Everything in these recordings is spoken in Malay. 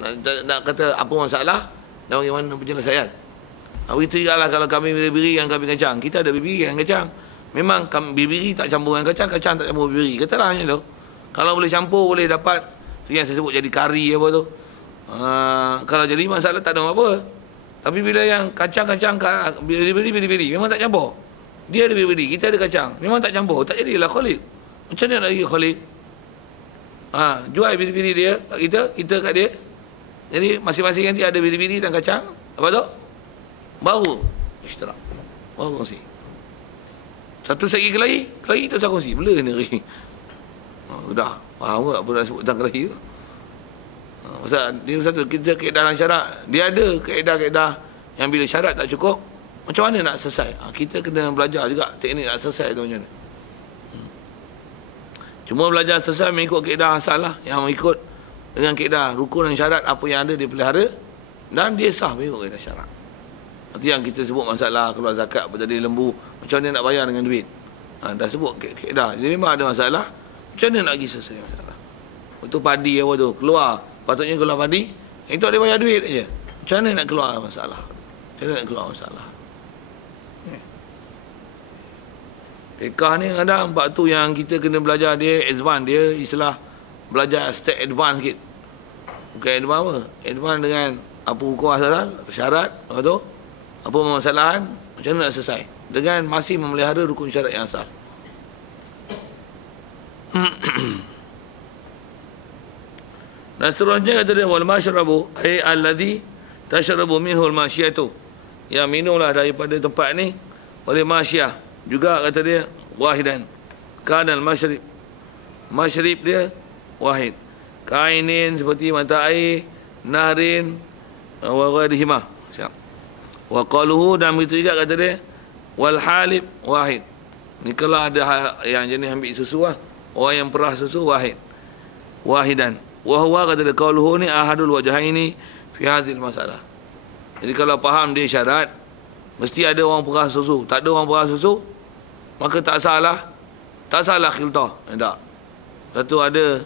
nak kata apa masalah dan bagaimana penyelesaian. Begitu juga lah kalau kami bibiri yang kami kacang. Kita ada bibiri yang kacang. Memang bibiri tak campur dengan kacang, kacang tak campur bibiri. Katalah macam tu. Kalau boleh campur, boleh dapat. Tu yang saya sebut jadi kari apa tu. Kalau jadi masalah tak ada apa. Tapi bila yang kacang-kacang, bibiri, memang tak campur. Dia ada bibiri, kita ada kacang. Memang tak campur. Tak jadilah khalid. Macam mana nak lagi khalid? Jual bibiri dia kat kita kat dia. Jadi masing-masing nanti ada bibiri dan kacang. Apa tu? Baru ishtirak. Baru kongsi. Satu segi kelahi tak usah kongsi. Bela ni kelahi. Sudah. Faham tak apa nak sebut tentang kelahi tu? Pasal dia satu, kita dalam syarat, dia ada kaedah-kaedah yang bila syarat tak cukup, macam mana nak selesai? Kita kena belajar juga teknik nak selesai tu macam mana. Cuma belajar selesai mengikut kaedah asal lah, yang mengikut dengan kaedah rukun dan syarat apa yang ada dipelihara dan dia sah mengikut kaedah syarat. Itu yang kita sebut masalah keluar zakat berjadi lembu, macam mana nak bayar dengan duit. Dah sebut kaedah. Jadi memang ada masalah, macam mana nak pergi selesai masalah. Untuk padi apa tu, keluar, patutnya keluar padi, itu dia bayar duit aja. Macam mana nak keluar masalah? Macam mana nak keluar masalah? Fiqah ni kadang bab tu yang kita kena belajar dia advance, dia istilah belajar step advance sikit. Bukan advance apa? Advance dengan apa hukum asal, syarat, apa tu? Apa permasalahan, macam mana nak selesai. Dengan masih memelihara rukun syarat yang asal. Dan seterusnya kata dia wal masyrabu ay alladhi tashrabu minhu al masyiyatu. Yang minumlah daripada tempat ni oleh masyiyah. Juga kata dia wahidan. Kana al masyrib. Masyrib dia wahid. Kainin seperti mata air, nahrin wa ghairihima. Siap. Wa qaluhu dan begitu juga kata dia wal halib wahid. Ni kalau ada yang jenis ambil susu lah. Orang yang perah susu wahid. Wahidan. Wahwa kata dia qauluhu ni ahadul wajhaini fi hadhil masalah. Jadi kalau faham dia syarat, mesti ada orang perah susu. Tak ada orang perah susu, maka tak salah khiltah. Tak. Satu ada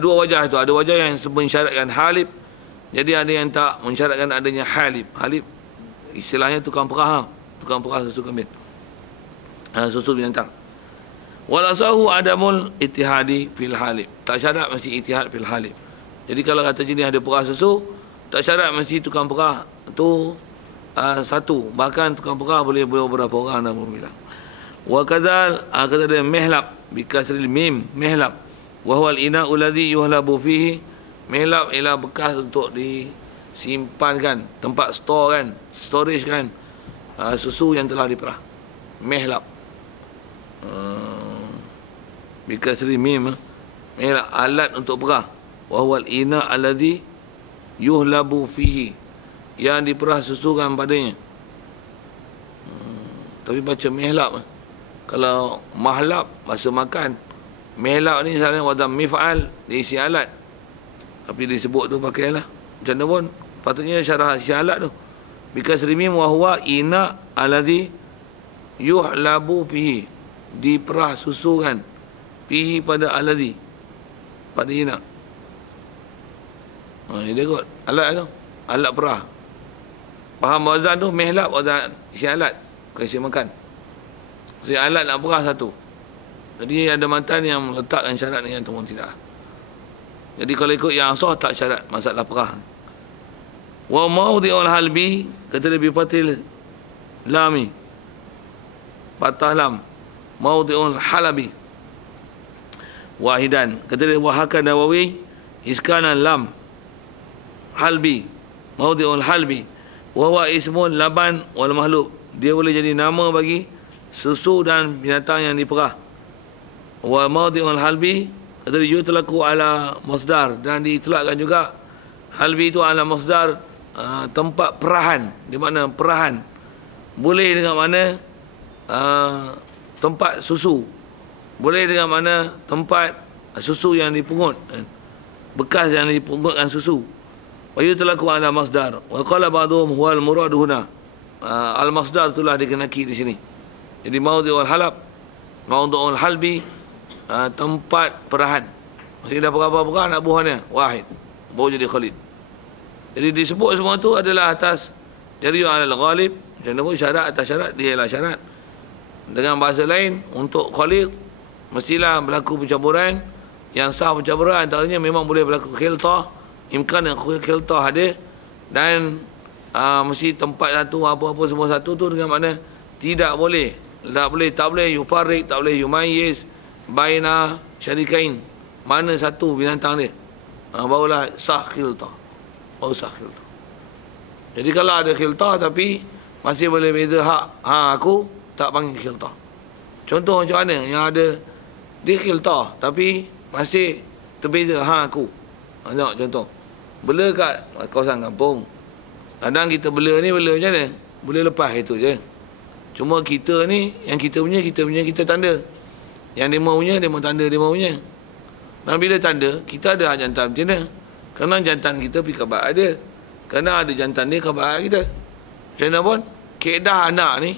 dua wajah itu. Ada wajah yang mensyaratkan halib. Jadi ada yang tak mensyaratkan adanya halib. Halib istilahnya tukang perah susu kambing. Susu binatang. Walasahu adamul ittihadi fil halib. Tak syarat mesti ittihad fil halib. Jadi kalau kata jenis ada perah susu, tak syarat mesti tukang perah tu satu. Bahkan tukang perah boleh beberapa orang dalam bilang. Wa kadzal kata dia mihlab bi kasril mim, mihlab. Wa huwa al-ina'u alladhi yuhlabu fihi. Mihlab ialah bekas untuk disimpankan, tempat store kan, storage kan, susu yang telah diperah. Mihlab. Bikasri mim, alat untuk perah. Wa huwal ina alladhi yuhlabu fihi, yang diperah susukan padanya. Tapi baca mihlab. Kalau mahlab bahasa makan, mihlab ni misalnya wadam mif'al, diisi alat. Tapi disebut tu pakailah. Macam mana pun patutnya syarah isi alat tu. Bikasri mim wa huwa ina alladhi yuhlabu fihi, diperah susukan fihi pada alladhi, pada ina. Dia kot alat tu, alat perah. Faham wazan tu, mihlab wazan isi alat, bukan isi makan. Isi alat nak perah satu. Jadi ada matan yang meletakkan syarat ni ataupun tidak. Jadi kalau ikut yang sah tak syarat masalah perah. Wa mawdi'ul halbi kata dia bifatil lami, patah lam, mawdi'ul halabi wahidan. Kata dia wahaka Nawawi iskana lam halbi mawdi'ul halbi wa huwa ismun laban wal mahlub. Dia boleh jadi nama bagi susu dan binatang yang diperah. Wa mawdi'ul halbi kata dia yutlaqu ala masdar, dan diitlakkan juga halbi itu ala masdar, tempat perahan. Di mana perahan boleh dengan mana tempat susu, boleh dengan mana tempat susu yang dipungut, bekas yang dipungutkan susu. Wa yutlaqu ala masdar wa qala ba'dhum huwa al murad huna. Al masdar itulah dikenaki di sini. Jadi maudhi'ul halab, maudhi'ul halbi, tempat perahan. Masih dah berapa-berapa anak buahnya, wahid. Baru jadi Khalid. Jadi disebut semua tu adalah atas jari alal ghalib. Macam mana pun syarat atas syarat, dia ialah syarat. Dengan bahasa lain, untuk Khalid mestilah berlaku pencaburan. Yang sah pencaburan antaranya memang boleh berlaku khiltah, imkan yang khiltah ada, dan mesti tempat satu, apa-apa semua satu tu, dengan makna tidak boleh yufarik, tak boleh yumayyiz baina syarikain, mana satu binatang dia, barulah sah khiltah. Baru sah khiltah. Jadi kalau ada khiltah tapi masih boleh beza hak, aku tak panggil khiltah. Contoh macam mana yang ada dia khiltah tapi masih terbeza aku. Tengok contoh. Bela kat kawasan kampung. Kadang kita bela ni bela macam mana? Boleh lepas itu je. Cuma kita ni, yang kita punya kita tanda. Yang demo punya, demo tanda demo punya. Dan bila tanda, kita ada jantan betina. Kerana jantan kita pergi khabar ada. Kerana ada jantan dia khabar kita. Macam mana pun, keedah anak ni,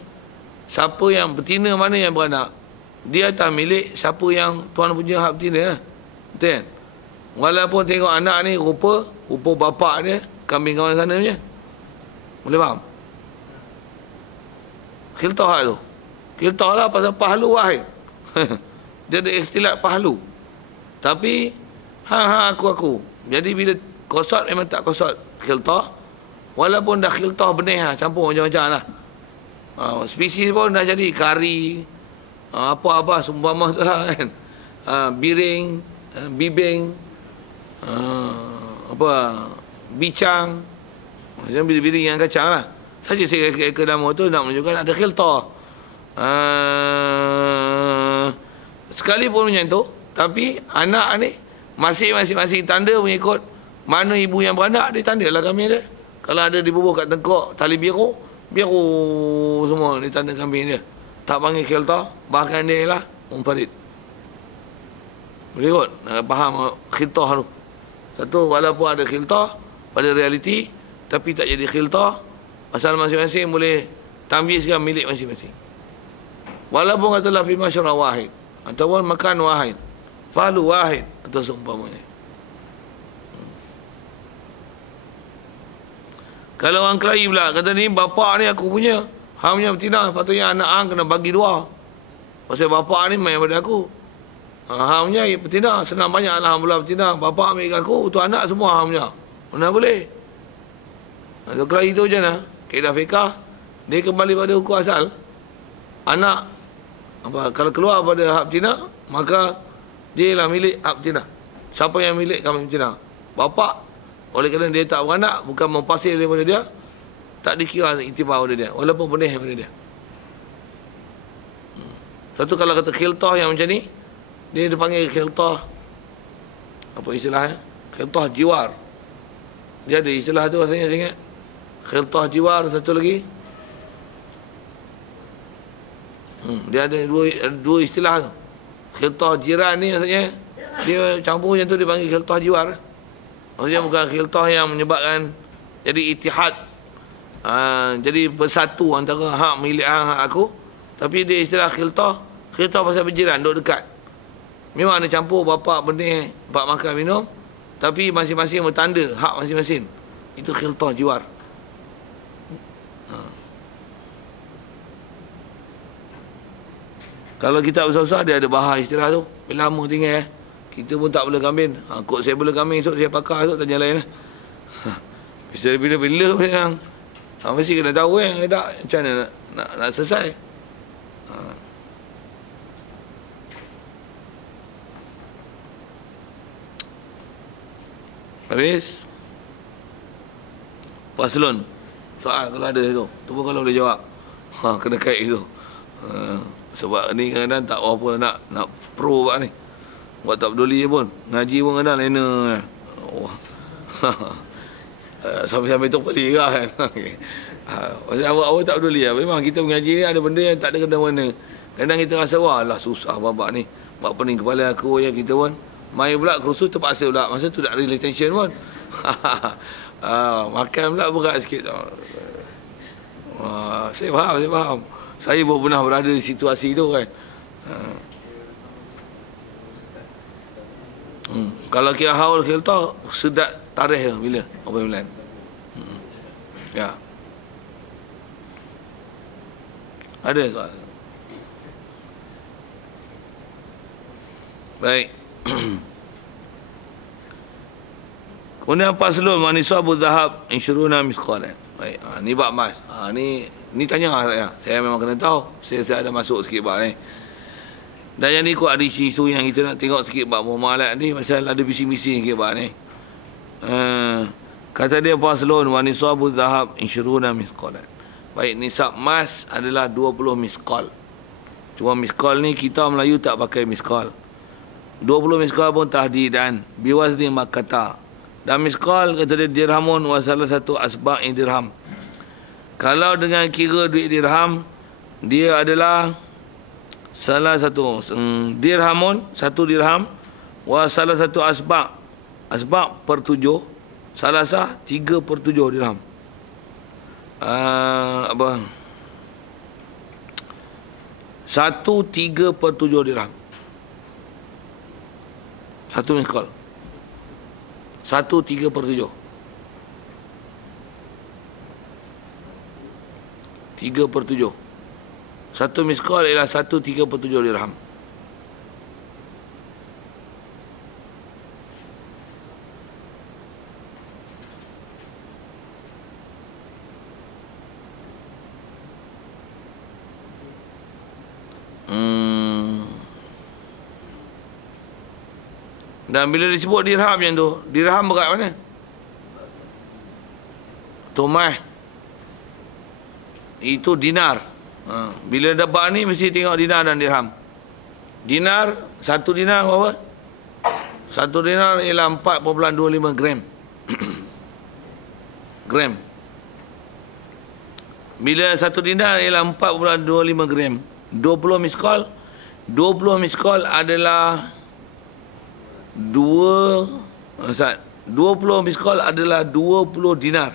siapa yang betina mana yang beranak, dia tak milik siapa yang tuan punya hak betina. Betul kan? Walaupun tengok anak ni rupa bapak dia, kambing kawan sana punya. Boleh faham? Khiltah tu. Khiltah lah pasal pahlu wahid. Dia ada ikhtilat pahlu. Tapi, aku. Jadi bila kosot memang tak kosot khiltah. Walaupun dah khiltah benih campur macam-macam lah. Spesies pun dah jadi kari, apa-apa seumpama tu lah kan. Biring, bibing, bicang, macam biring yang kacang lah. Saja saya ke nama tu nak menunjukkan ada khiltah. Sekalipun macam tu, tapi anak ni masing-masing tanda mengikut mana ibu yang beranak, dia tandalah kambing dia. Kalau ada dibubuh kat tengkok tali biru semua dia tanda kambing dia. Tak panggil khiltah, bahkan dia ialah munfarid. Boleh kot? Nak faham khiltah tu. Satu, walaupun ada khiltah pada realiti, tapi tak jadi khiltah, asal masing-masing boleh tamyizkan milik masing-masing. Walaupun katalah fi masyara wahid, ataupun makan wahid, fahlu wahid, atau seumpamanya. Kalau orang kelahi pula, kata ni bapak ni aku punya, hang punya betina, patutnya anak hang kena bagi dua. Pasal bapak ni main pada aku. Hang punya betina, senang banyak alhamdulillah betina, bapak ambil kat aku, tu anak semua hang punya. Mana boleh? Kalau kelahi tu je lah, kaedah fiqah, dia kembali pada hukum asal. Anak, kalau keluar pada hak betina, maka dia ialah milik hak betina. Siapa yang milik kambing betina? Bapak. Oleh kerana dia tak beranak, bukan mempasir daripada dia, tak dikira iktibar pada dia, walaupun benih daripada dia. Satu, kalau kata khiltah yang macam ni, dia dipanggil khiltah, apa istilahnya? Khiltah jiwar. Dia ada istilah tu rasanya, saya ingat. Khiltah jiwar, satu lagi. Dia ada dua istilah tu. Khiltah jiran ni maksudnya, dia campur macam tu, dia panggil khiltah jiwar. Maksudnya bukan khiltah yang menyebabkan jadi itihad, jadi bersatu antara hak milik hak aku, tapi dia istilah khiltah pasal berjiran, duduk dekat. Memang ada campur bapak benih, bak makan minum, tapi masing-masing bertanda hak masing-masing. Itu khiltah jiwar. Kalau kita besar-besar, dia ada bahas istilah tu. Bila lama tinggal kita pun tak boleh kambing. Kok saya boleh kambing, esok saya pakar, esok tanya lain. Bila yang mesti kena tahu tak macam mana nak selesai. Habis. Paslon. Soal kalau ada tu. Tu pun kalau boleh jawab. Kena kait itu. Sebab ni kadang-kadang tak apa nak pro buat ni. Buat tak peduli je pun. Ngaji pun kadang lena. Sampai-sampai tu peduli kan. Pasal awak tak peduli lah. Memang kita mengaji ni ada benda yang tak ada kena-mena. Kadang kita rasa, wah lah susah babak ni. Buat pening kepala aku je, kita pun. Main pula kerusus terpaksa pula. Masa tu tak release tension pun. Makan pula berat sikit. Saya faham. Saya pun pernah berada di situasi tu kan. Kalau kira haul khiltah, sedat tarikh ke bila? Berapa bulan? Ya. Ada soal? Baik. Kemudian faslun wa nisabu dhahab 20 misqalan. Baik, ni bab mas. Ni tanya saya. Saya memang kena tahu. Saya ada masuk sikit bab ni. Dan yang ni ikut ada isu yang kita nak tengok sikit bab muamalat ni pasal ada bising-bising sikit bab ni. Kata dia faslun wa nisabu dhahab 20 misqalan. Baik, nisab emas adalah 20 misqal. Cuma misqal ni kita Melayu tak pakai misqal. 20 misqal pun tahdidan biwazni makata. Dan misqal kata dia dirhamun wa salah satu asbaq dirham. Kalau dengan kira duit dirham, dia adalah salah satu dirhamun, satu dirham, wa salah satu asbaq. Asbaq per 7, salah sah 3/7 dirham. Apa? 1/3/7 dirham. Satu misqal. 1/3/7. 3/7. Satu misqal ialah 1/3/7 dirham. Dan bila disebut dirham yang tu, dirham berat mana? Tumah. Itu dinar. Bila dapat ni mesti tengok dinar dan dirham. Dinar, satu dinar berapa? Satu dinar ialah 4.25 gram. Gram. Bila satu dinar ialah 4.25 gram. 20 misqal. 20 misqal adalah 20 misqal adalah 20 dinar.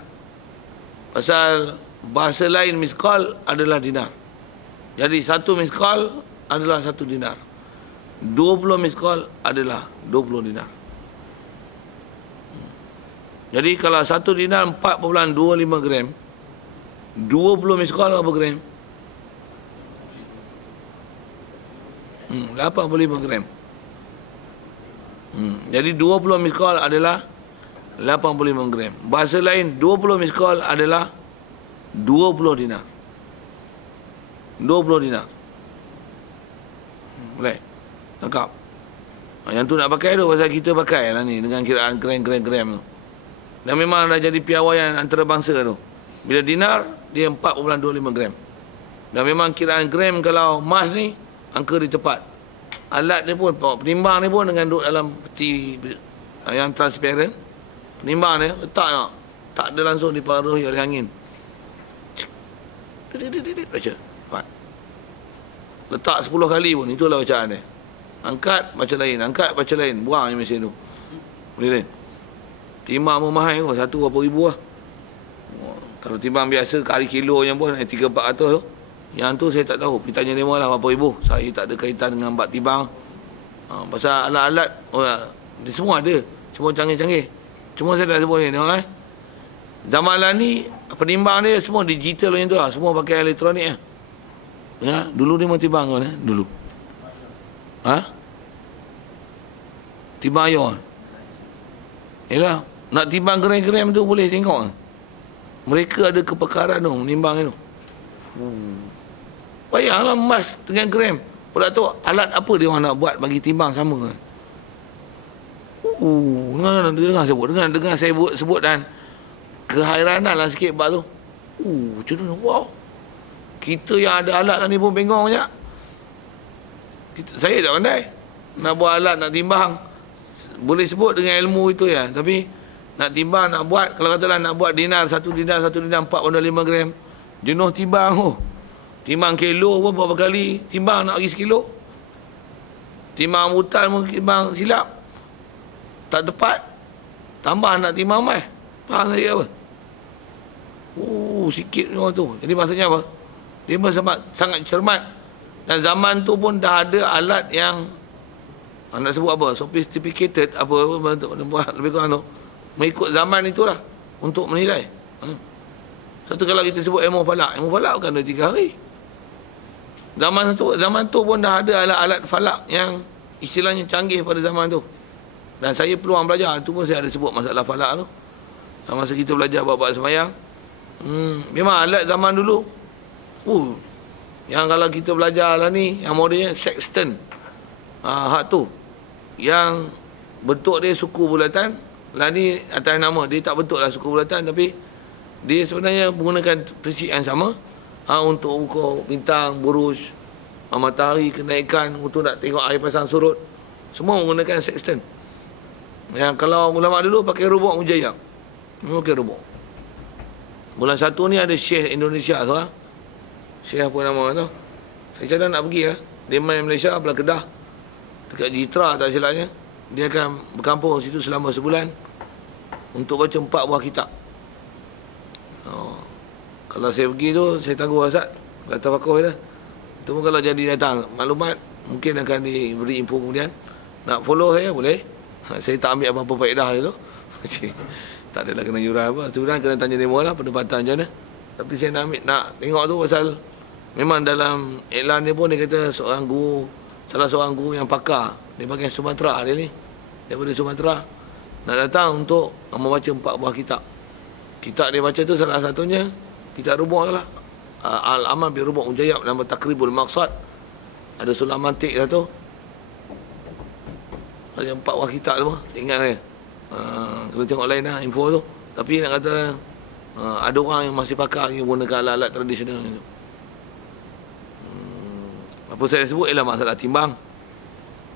Pasal bahasa lain misqal adalah dinar. Jadi satu misqal adalah satu dinar. 20 misqal adalah 20 dinar. Jadi kalau satu dinar 4.25 gram, 20 misqal berapa gram? 85 gram. Jadi 20 misqal adalah 85 gram. Bahasa lain 20 misqal adalah 20 dinar. 20 dinar. Boleh? Tangkap. Yang tu nak pakai tu pasal kita pakai lah ni dengan kiraan gram tu. Dan memang dah jadi piawaian antarabangsa tu. Bila dinar dia 4.25 gram. Dan memang kiraan gram kalau emas ni angka dia tepat. Alat ni pun, penimbang ni pun dengan duduk dalam peti yang transparent. Penimbang ni letak tak? Tak ada langsung dipengaruhi oleh angin. Baca. Letak 10 kali pun, itulah bacaan dia. Angkat, baca lain. Angkat, baca lain. Buang je mesin tu. Boleh lain. Timbang pun mahal kot. 1 berapa ribu lah. Kalau timbang biasa, kali kilo yang pun 300-400 tu. Yang tu saya tak tahu. Pergi tanya dia lah berapa ribu. Saya tak ada kaitan dengan bak timbang. Pasal alat-alat, dia semua ada. Semua canggih-canggih. Cuma saya dah sebut ni. Tengok zaman lah ni, penimbang dia semua digital macam tu lah. Semua pakai elektronik lah. Ya, dulu dia mau timbang kan? Dulu. Timbang air. Yalah, nak timbang gram-gram tu boleh tengok. Mereka ada kepakaran tu, menimbang tu. Bayanglah emas dengan gram. Pula tu alat apa dia orang nak buat bagi timbang sama. Dengar saya sebut dan kehairanan lah sikit bab tu. Macam tu. Wow. Kita yang ada alat ni pun bengong je. Saya tak pandai nak buat alat nak timbang. Boleh sebut dengan ilmu itu ya, tapi nak timbang nak buat, kalau katalah nak buat dinar 1 dinar 4.5 gram. Jenuh timbang timbang kilo pun berapa kali timbang nak bagi sekilo. Timbang mutan pun timbang silap, tak tepat. Tambah nak timbang mai. Faham saya apa? Sikit orang tu. Jadi maksudnya apa? Dia sangat cermat. Dan zaman tu pun dah ada alat yang Nak sebut apa? Sophisticated apa buat lebih kurang tu. Mengikut zaman itulah untuk menilai. Satu kalau kita sebut ilmu falak bukan 2-3 hari. Zaman tu pun dah ada alat-alat falak yang istilahnya canggih pada zaman tu. Dan saya peluang belajar, tu pun saya ada sebut masalah falak tu. Masa kita belajar bab sembahyang, memang alat zaman dulu. Yang kalau kita belajar lah ni, yang modelnya sextant. Hak tu. Yang bentuk dia suku bulatan. Lah ni atas nama, dia tak bentuk lah suku bulatan, tapi dia sebenarnya menggunakan prinsip yang sama. Untuk ukur bintang, buruj, matahari, kenaikan, untuk nak tengok air pasang surut. Semua menggunakan sextant. Yang kalau ulama dulu pakai rubuk mujayyab. Memang pakai rubuk. Bulan 1 ni ada Syekh Indonesia seorang. Syekh apa nama tu? Saya cadang nak pergi lah. Dia main Malaysia, belah Kedah. Dekat Jitra tak silapnya. Dia akan berkampung situ selama sebulan untuk baca 4 buah kitab. Kalau saya pergi tu, saya tangguh Azad. Kata Fakuh dah. Itu pun kalau jadi datang maklumat, mungkin akan diberi info kemudian. Nak follow saya boleh. Saya tak ambil apa-apa faedah tu. Tak adalah kena yuran apa. Sebenarnya kena tanya demo lah pendapatan macam mana. Tapi saya nak tengok tu pasal memang dalam iklan dia pun dia kata salah seorang guru yang pakar. Dia bagian Sumatera dia ni. Daripada Sumatera. Nak datang untuk membaca 4 buah kitab. Kitab dia baca tu salah satunya kitab rubuk tu lah. Al-Amal bi Rubuk Mujayyab, nama Takribul Maqsad. Ada sulam mantik satu. Ada 4 buah kitab tu. Saya ingat saya. Kena tengok lain lah info tu. Tapi nak kata ada orang yang masih pakar yang menggunakan alat-alat tradisional tu. Apa saya sebut ialah masalah timbang.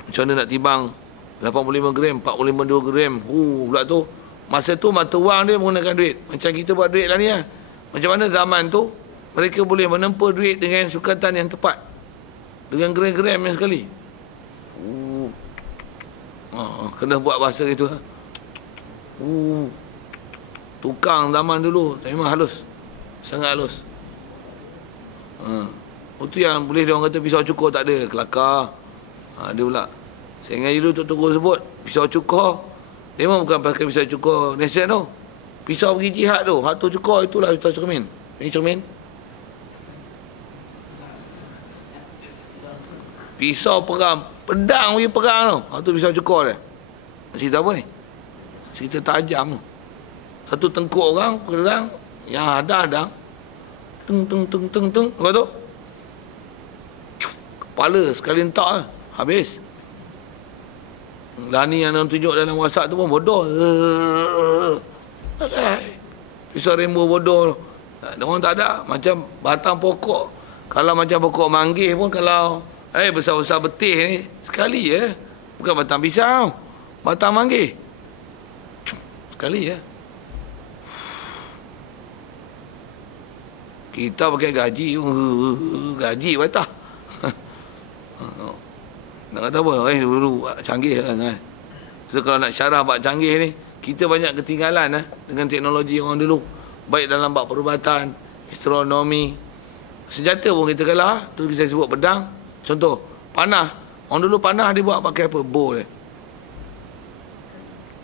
Macam mana nak timbang 85 gram, 45 gram. Pula tu. Masa tu mata wang dia menggunakan duit. Macam kita buat duit lah ni lah. Macam mana zaman tu mereka boleh menempa duit dengan sukatan yang tepat. Dengan gram-gram yang sekali. Kena buat bahasa itu. Tukang zaman dulu memang halus. Sangat halus. Itu yang boleh dia orang kata pisau cukur tak ada. Kelakar. Dia pula. Saya ingat dulu Tok Tunggu sebut pisau cukur. Memang bukan pakai pisau cukur nasihat tu. Pisau pergi jihad tu. Hak tu cukur itulah pisau cermin. Ini cermin. Pisau perang. Pedang pergi perang tu. Hak tu pisau cukur dia. Cerita apa ni? Cerita tajam tu. Satu tengkuk orang pedang yang ada adang. Teng. Lepas tu kepala sekali entak lah. Habis. Lani yang tunjuk dalam WhatsApp tu pun bodoh. Pisau rembo bodoh. Orang tak ada. Macam batang pokok. Kalau macam pokok manggis pun kalau besar-besar betih ni sekali je. Bukan batang pisau. Batang manggis. Sekali je. Kita pakai gaji. Gaji batah. Nak kata apa? Dulu canggih kan. So, kalau nak syarah bab canggih ni, kita banyak ketinggalan dengan teknologi orang dulu. Baik dalam bab perubatan, astronomi. Senjata pun kita kalah. Tu kita sebut pedang. Contoh, panah. Orang dulu panah dia buat pakai apa? Bow dia.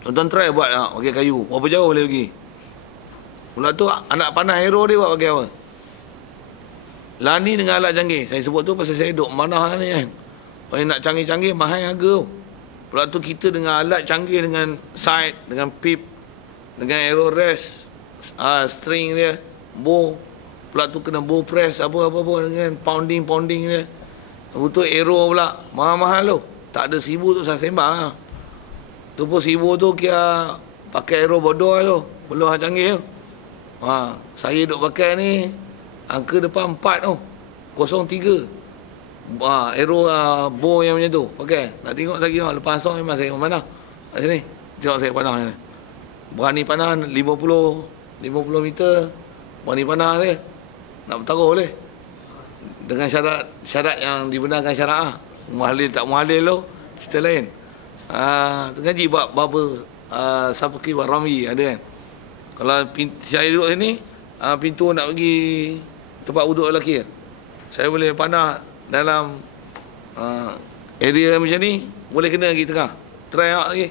Tonton try buat pakai kayu. Berapa jauh boleh pergi? Pula tu anak panah hero dia buat pakai apa? Lani dengan alat canggih. Saya sebut tu pasal saya duduk manah ni kan. Kalau nak canggih-canggih, mahal harga. Pula tu kita dengan alat canggih, dengan sight, dengan pip, dengan arrow rest, string dia, bow. Pula tu kena bow press, apa-apa dengan pounding dia. Betul arrow pula, mahal-mahal tu. Tak ada 1,000 tu saya sembang. Tu pun 1,000 tu kira pakai arrow bodoh tu. Belum canggih tu. Saya duk pakai ni, angka depan 4 tu. 03. Arrow bow yang macam tu pakai. Nak tengok lagi lepas asal memang saya mana. Kat sini. Tengok saya panah ni. Berani panah 50 meter. Berani panah dia. Nak bertaruh boleh. Dengan syarat yang dibenarkan syarak. Muhalil tak muhalil tu cerita lain. Ngaji bab Sabqi wa Rami ada kan. Kalau saya duduk sini, pintu nak pergi tempat wuduk lelaki. Saya boleh panah dalam area macam ni Boleh kena lagi tengah. Try awak lagi.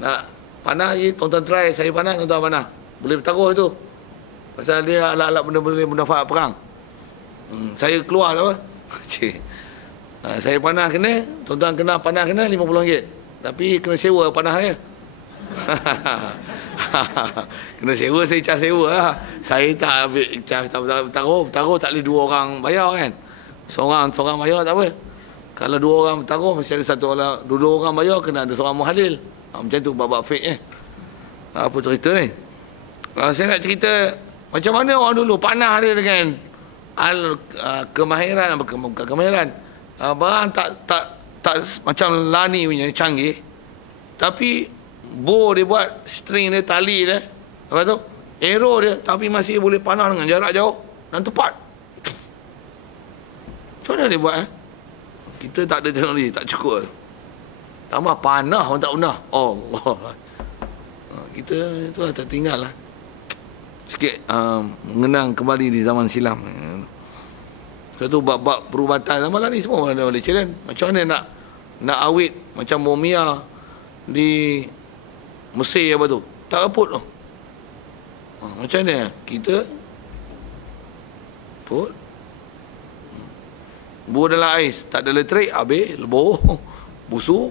Nak panah lagi, tuan-tuan try. Saya panah, tuan-tuan panah. Boleh bertaruh tu. Pasal dia alat-alat benda-benda manfaat perang. Saya keluar tak apa. Cik. Saya panah kena, tuan-tuan kena panah kena RM50. Tapi kena sewa panah dia. Kena sewa, saya cas sewa lah. Saya tak ambil cas, tak bertaruh tak boleh 2 orang bayar kan. Seorang bayar tak apa. Kalau 2 orang bertaruh, mesti ada 1 orang, 2 orang bayar, kena ada seorang muhalil. Macam tu bab-bab fake apa cerita ni. Saya nak cerita macam mana orang dulu panah dia dengan kemahiran, bukan kemahiran, barang tak macam lani punya canggih, tapi bow dia buat, string dia, tali dia, apa tu, arrow dia, tapi masih boleh panah dengan jarak jauh dan tepat. Macam mana dia buat? Kita tak ada teknologi, tak cukup. Tambah panah pun tak pernah. Allah. Kita tu lah tertinggal lah. Sikit mengenang kembali di zaman silam. Satu bab-bab perubatan zaman lah ni semua orang boleh challenge. Macam mana nak awet macam Mumia di Mesir apa tu. Tak reput tu. Macam mana kita put buah dalam ais, tak ada elektrik, habis lebur, busuk.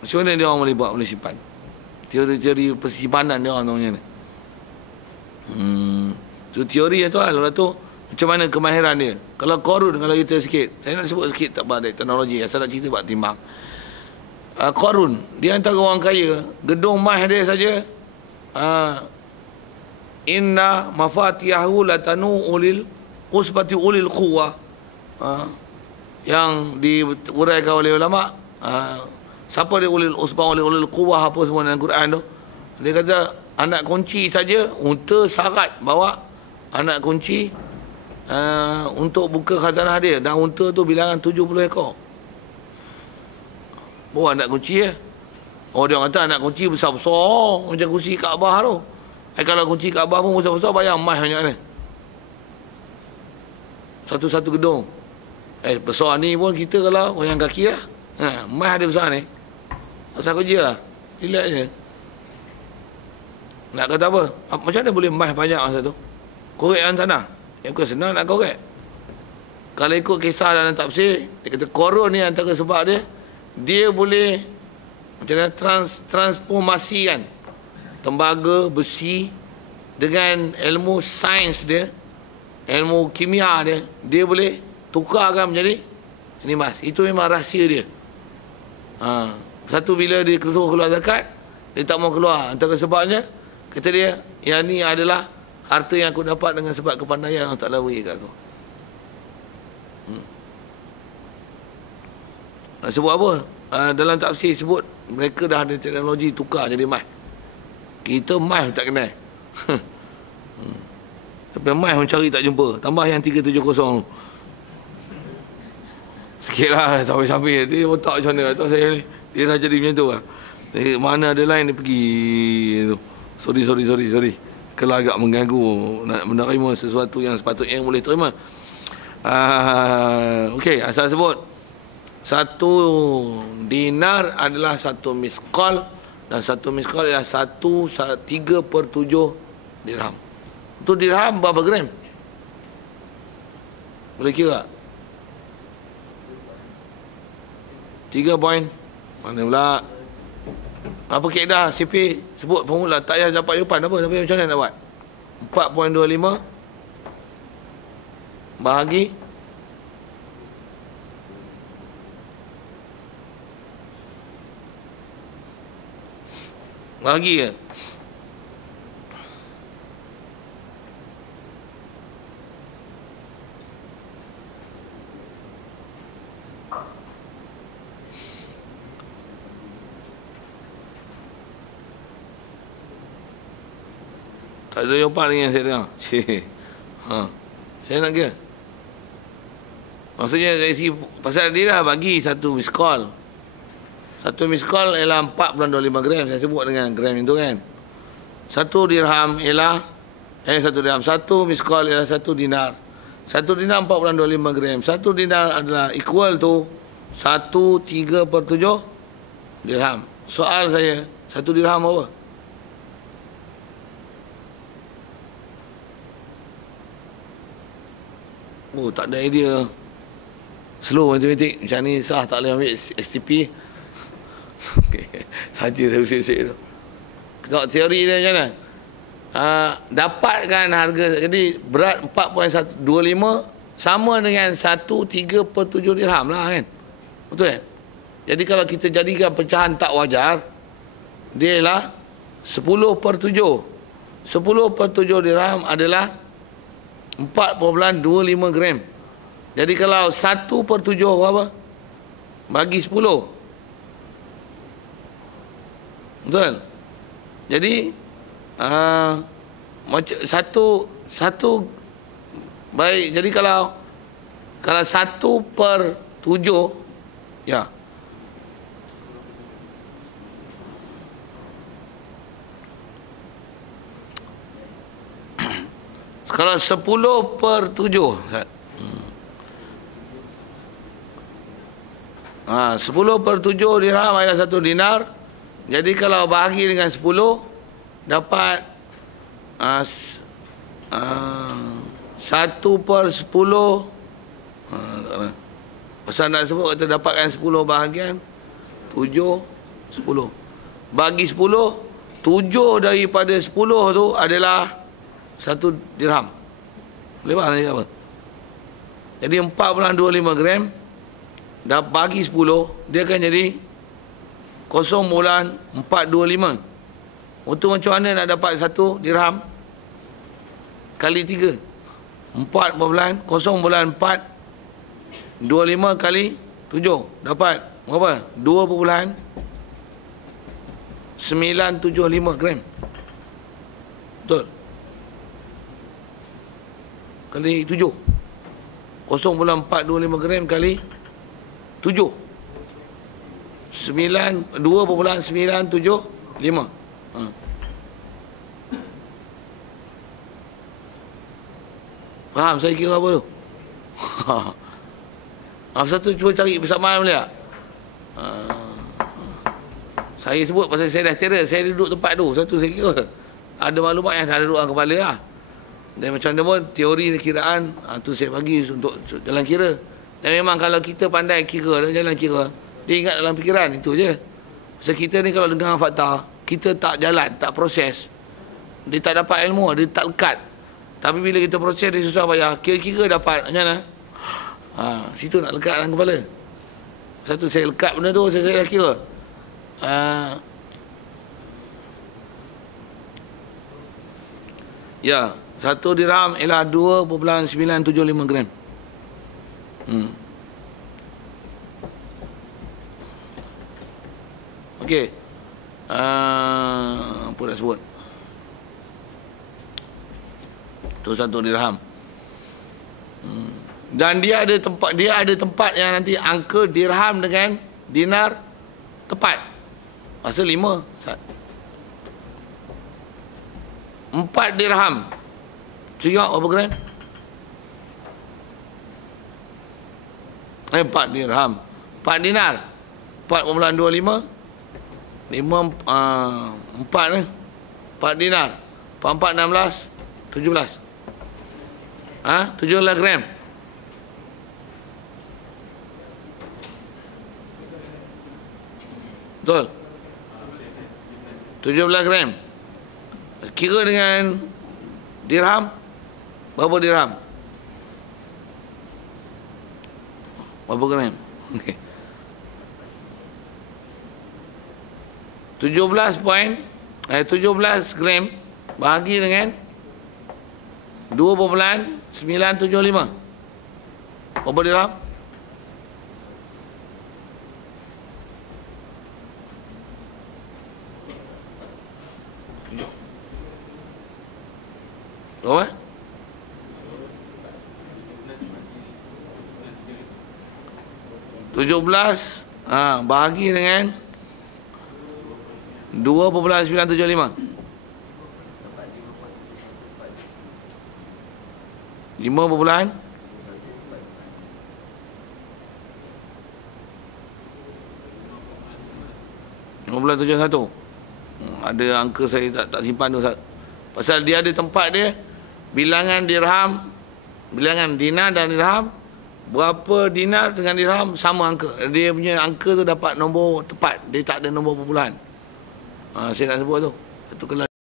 Macam mana dia orang boleh buat, boleh simpan? Teori-teori persimpanan dia orang tu macam mana? Tu teori tu lah. Lepas tu macam mana kemahiran dia. Kalau Qarun, kalau kita sikit, saya nak sebut sikit tak apa teknologi, asal nak cerita buat timbang. Qarun, dia antara orang kaya, gedung mah dia saja, inna mafatihahu latanu ulil usbati ulil quwwah, yang diuraikan oleh ulama. Siapa dia ulil usbah, ulil quwwah, apa semua dalam Quran tu. Dia kata anak kunci saja, unta syarat bawa anak kunci untuk buka khazanah dia, dan unta tu bilangan 70 ekor. Bawa anak kunci ya. Oh, dia kata anak kunci besar-besar macam kunci Kaabah tu. Kalau kunci Kaabah pun besar-besar, bayar emas banyak ni. Satu-satu gedung. Besar ni pun kita kalau goyang kaki lah. Emas ada besar ni. Asal kerja lah. Relax je. Nak kata apa? Macam mana boleh emas banyak masa tu? Korek dalam tanah. Yang bukan senang nak korek. Kalau ikut kisah dalam tafsir, dia kata Qarun ni antara sebab dia boleh macam mana transformasikan tembaga, besi dengan ilmu sains dia, ilmu kimia dia, dia boleh tukarkan menjadi ini emas. Itu memang rahsia dia. Satu, bila dia suruh keluar zakat, dia tak mau keluar. Antara sebabnya, kata dia, yang ni adalah harta yang aku dapat dengan sebab kepandaian Allah Ta'ala beri kat aku. Sebut apa? Dalam tafsir sebut mereka dah ada teknologi tukar jadi emas. Kita emas tak kenal. Tapi emas pun cari tak jumpa. Tambah yang 370 tu. Sikit lah sampai-sampai. Dia otak macam mana tak saya ni. Dia dah jadi macam tu lah. Mana ada lain dia pergi tu. Sorry. Kalau agak mengganggu nak menerima sesuatu yang sepatutnya yang boleh terima. Okey, asal sebut 1 dinar adalah 1 miskal, dan 1 miskal adalah 3/7 dirham. Itu dirham berapa gram? Boleh kira? 3 point. Mana pula? Apa kaedah CP? Sebut formula. Tak payah dapat jawapan apa. Tapi macam mana nak buat? 4.25 bahagi ke? Tak ada jawapan lagi yang saya dengar. Saya nak kira. Maksudnya dari segi, pasal dia dah bagi 1 miskal. 1 miskal ialah 4.25 gram. Saya sebut dengan gram itu kan. 1 dirham ialah 1 dirham. 1 miskal ialah 1 dinar. 1 dinar 4.25 gram. 1 dinar adalah equal to 1/3/7 dirham. Soal saya, 1 dirham apa? Oh, tak ada idea. Slow matematik. Macam ni sah tak boleh ambil STP. Okay. Saja saya usik-usik tu. Tengok teori dia macam mana? Dapatkan harga, jadi berat 4.125 sama dengan 1/3/7 dirham lah kan. Betul kan? Jadi kalau kita jadikan pecahan tak wajar, dia ialah 10/7. 10/7 dirham adalah 4.25 gram. Jadi kalau 1/7 berapa? Bagi 10. Betul? Jadi macam satu baik. Jadi kalau 1/7, ya. Kalau 10/7, 10/7 dirham adalah 1 dinar. Jadi kalau bahagi dengan 10, dapat 1/10. Pasal nak sebut, kita dapatkan 10 bahagian 7, 10. Bagi 10, 7 daripada 10 tu adalah 1 dirham. Boleh faham apa? Jadi 4.25 gram dah bagi 10, dia akan jadi 0.425. Untuk macam mana nak dapat 1 dirham kali 3? 0.425 kali 7 dapat berapa? 2.975 gram. Betul? Kali 7. 0.425 gram kali 7. 2.975. Faham saya kira apa tu? Satu cuba cari persamaan boleh tak? Saya sebut pasal saya dah terror. Saya duduk tempat tu. Satu saya kira ada maklumat yang dah duduk dalam kepala lah. Dan macam mana pun teori kiraan tu saya bagi untuk jalan kira. Dan memang kalau kita pandai kira dan jalan kira, dia ingat dalam fikiran itu je. Sebab kita ni kalau dengar fakta, kita tak jalan, tak proses, dia tak dapat ilmu, dia tak lekat. Tapi bila kita proses, dia susah payah. Kira-kira dapat macam mana? Situ nak lekat dalam kepala. Satu saya lekat benda tu, saya dah kira. Ya, 1 dirham ialah 2.975 gram. Okey. Apa nak sebut? Tu 1 dirham. Dan dia ada tempat yang nanti angka dirham dengan dinar tepat. Masa 5. 4 dirham. Tengok berapa gram? 4 dirham. 4 dinar. 4.25. 4 ni. 4 dinar. 4, 16. 17. 17 gram. Betul? 17 gram. Kira dengan dirham, berapa dirham? Berapa gram? Okay. 17 gram bahagi dengan 2.975. Berapa dirham? Berapa? 17 bahagi dengan 2.975. 5 1571. Ada angka saya tak simpan tu, Ustaz. Pasal dia ada tempat dia, bilangan dirham, bilangan dinar dan dirham, berapa dinar dengan dirham sama angka. Dia punya angka tu dapat nombor tepat, dia tak ada nombor perpuluhan. Saya nak sebut tu. Itu kena